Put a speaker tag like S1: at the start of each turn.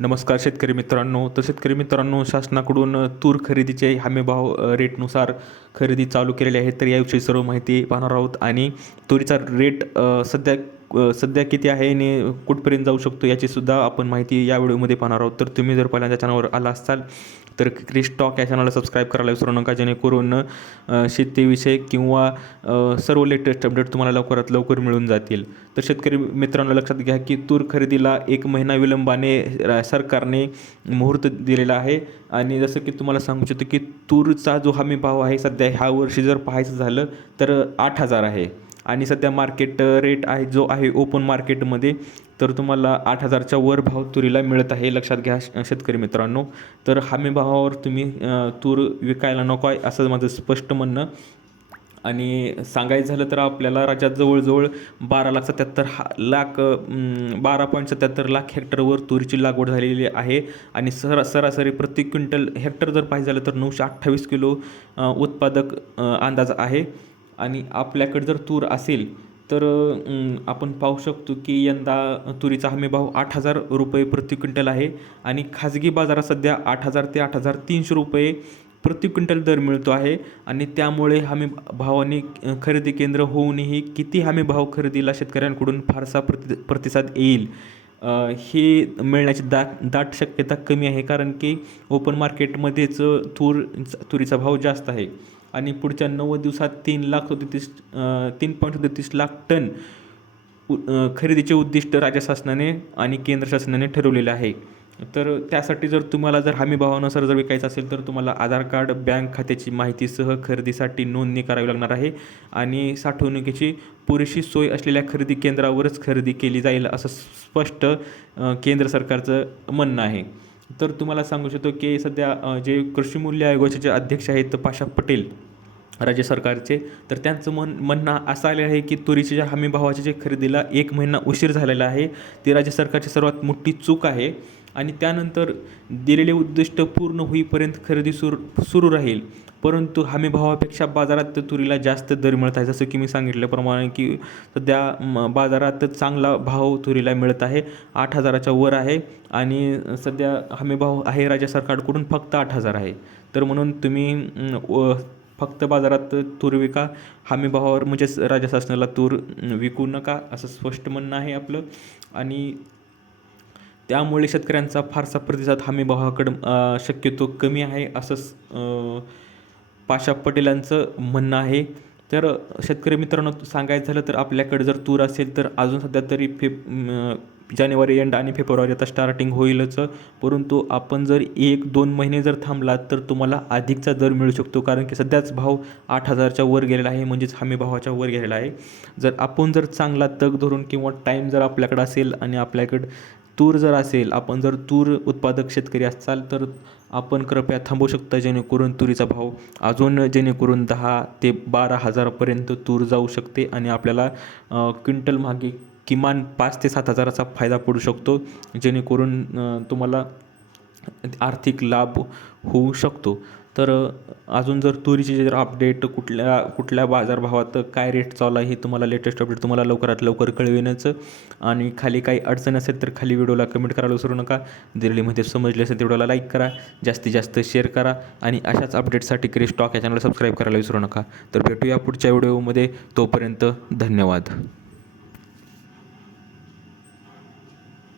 S1: नमस्कार शेतकरी मित्रांनो. तर शेतकरी मित्रांनो शासनाकडून तूर खरेदीचे हमीभाव रेटनुसार खरेदी चालू केलेली आहे तर याविषयी सर्व माहिती पाहणार आहोत. आणि तुरीचा रेट सध्या सध्या किती आहे आणि कुठपर्यंत जाऊ शकतो याची सुद्धा आपण माहिती या व्हिडिओमध्ये पाहणार आहोत. तर तुम्ही जर पहिल्यांदा चॅनलवर आला असाल तर क्रिस टॉक या चॅनलला सबस्क्राईब करायला विसरू नका जेणेकरून शेतीविषयक किंवा सर्व लेटेस्ट अपडेट तुम्हाला लवकरात लवकर मिळून जातील. तर शेतकरी मित्रांनो लक्षात घ्या की तूर खरेदीला एक महिना विलंबाने सरकारने मुहूर्त दिलेला आहे. आणि जसं की तुम्हाला सांगू इच्छितो की तूरचा जो हमी भाव आहे सध्या ह्या वर्षी जर पाहायचं झालं तर आठ हजार आहे. आणि सध्या मार्केट रेट आहे जो आहे ओपन मार्केटमध्ये तर तुम्हाला आठ हजारच्या वर भाव तुरीला मिळत आहे लक्षात घ्या शेतकरी मित्रांनो. तर हमी भावावर तुम्ही तूर विकायला नको आहे असं माझं स्पष्ट म्हणणं. आणि सांगायचं झालं तर आपल्याला राज्यात जवळजवळ बारा लाख सत्याहत्तर हा लाख बारा पॉईंट सत्याहत्तर लाख हेक्टरवर तुरीची लागवड झालेली आहे. आणि सरा सरासरी प्रति क्विंटल हेक्टर जर पाहिजे झालं तर नऊशे अठ्ठावीस किलो उत्पादक अंदाज आहे. आणि आपल्याकडे जर तूर असेल तर आपण पाहू शकतो की यंदा तुरीचा हमीभाव आठ हजार रुपये प्रति क्विंटल आहे. आणि खाजगी बाजारात सध्या आठ हजार ते आठ हजार तीनशे रुपये प्रति क्विंटल दर मिळतो आहे आणि त्यामुळे हमी भावाने खरेदी केंद्र होऊनही किती हमी भाव खरेदीला शेतकऱ्यांकडून फारसा प्रति प्रतिसाद येईल हे मिळण्याची दाट दाट शक्यता कमी आहे कारण की ओपन मार्केटमध्येच तूर तुरीचा भाव जास्त आहे आणि पुढच्या नव्वद दिवसात तीन लाख सदतीस तीन पॉईंट सदतीस लाख टन उ- खरेदीचे उद्दिष्ट राज्य शासनाने आणि केंद्र शासनाने ठरवलेले आहे. तर त्यासाठी जर तुम्हाला जर हमीभावानुसार जर विकायचं असेल तर तुम्हाला आधार कार्ड बँक खात्याची माहितीसह खरेदीसाठी नोंदणी करावी लागणार आहे. आणि साठवणुकीची पुरेशी सोय असलेल्या खरेदी केंद्रावरच खरेदी केली जाईल असं स्पष्ट केंद्र सरकारचं म्हणणं आहे. तर तुम्हाला सांगू शकतो की सध्या जे कृषी मूल्य आयोगाचे जे अध्यक्ष आहेत पाशा पटेल राज्य सरकारचे तर त्यांचं मन म्हणणं असं आले आहे की तुरीच्या ज्या हमीभावाच्या जे खरेदीला एक महिना उशीर झालेला आहे ती राज्य सरकारची सर्वात मोठी चूक आहे. आणि त्यानंतर दिलेले उद्दिष्ट पूर्ण होईपर्यंत खरेदी सुरू सुरू राहील. परंतु हमीभावापेक्षा बाजारात तुरीला जास्त दर मिळत आहे जसं की मी सांगितल्याप्रमाणे की सध्या म, बाजारात चांगला भाव तुरीला मिळत आहे आठ हजाराच्या वर आहे आणि सध्या हमीभाव आहे राज्य सरकारकडून फक्त आठ हजार आहे. तर म्हणून तुम्ही व- फक्त बाजारात तूर विका हमी भावावर म्हणजेच राज्य शासनाला तूर विकू नका असं स्पष्ट म्हणणं आहे आपलं. आणि त्यामुळे शेतकऱ्यांचा फारसा प्रतिसाद हमीभावाकडं शक्यतो कमी आहे असं पाशा पटेलांचं म्हणणं आहे. तर शेतकरी मित्रांनो सांगायचं झालं तर आपल्याकडे जर तूर असेल तर अजून सध्या तरी फेब जानेवारी एंड आणि फेब्रुवारी आता स्टार्टिंग होईलच. परंतु आपण जर एक दोन महिने जर थांबलात तर तुम्हाला अधिकचा दर मिळू शकतो. कारण की सध्याच भाव आठ हजारच्या वर गेलेला आहे म्हणजेच हमी भावाच्या वर गेलेला आहे. जर आपण जर चांगला तग धरून किंवा टाईम जर आपल्याकडं असेल आणि आपल्याकडं तूर जर असेल आपण जर तूर उत्पादक शेतकरी असाल तर आपण कृपया थांबवू शकता जेणेकरून तुरीचा भाव अजून जेणेकरून दहा ते बारा हजारापर्यंत तूर जाऊ शकते आणि आपल्याला क्विंटल मागे किमान पाच ते सात हजाराचा फायदा पडू शकतो जेणेकरून तुम्हाला आर्थिक लाभ होऊ शकतो. तर अजून जर तुरीची जर अपडेट कुठल्या कुठल्या बाजारभावात काय रेट चालू आहे हे तुम्हाला लेटेस्ट अपडेट तुम्हाला लवकरात लवकर कळविण्याच. आणि खाली काही अडचण असेल तर खाली व्हिडिओला कमेंट करायला विसरू नका. दिल्लीमध्ये समजले असेल तर व्हिडिओला लाईक करा. जास्तीत जास्त शेअर करा. आणि अशाच अपडेटसाठी क्रिस स्टॉक या चॅनलला सबस्क्राईब करायला विसरू नका. तर भेटूया पुढच्या व्हिडिओमध्ये तोपर्यंत धन्यवाद.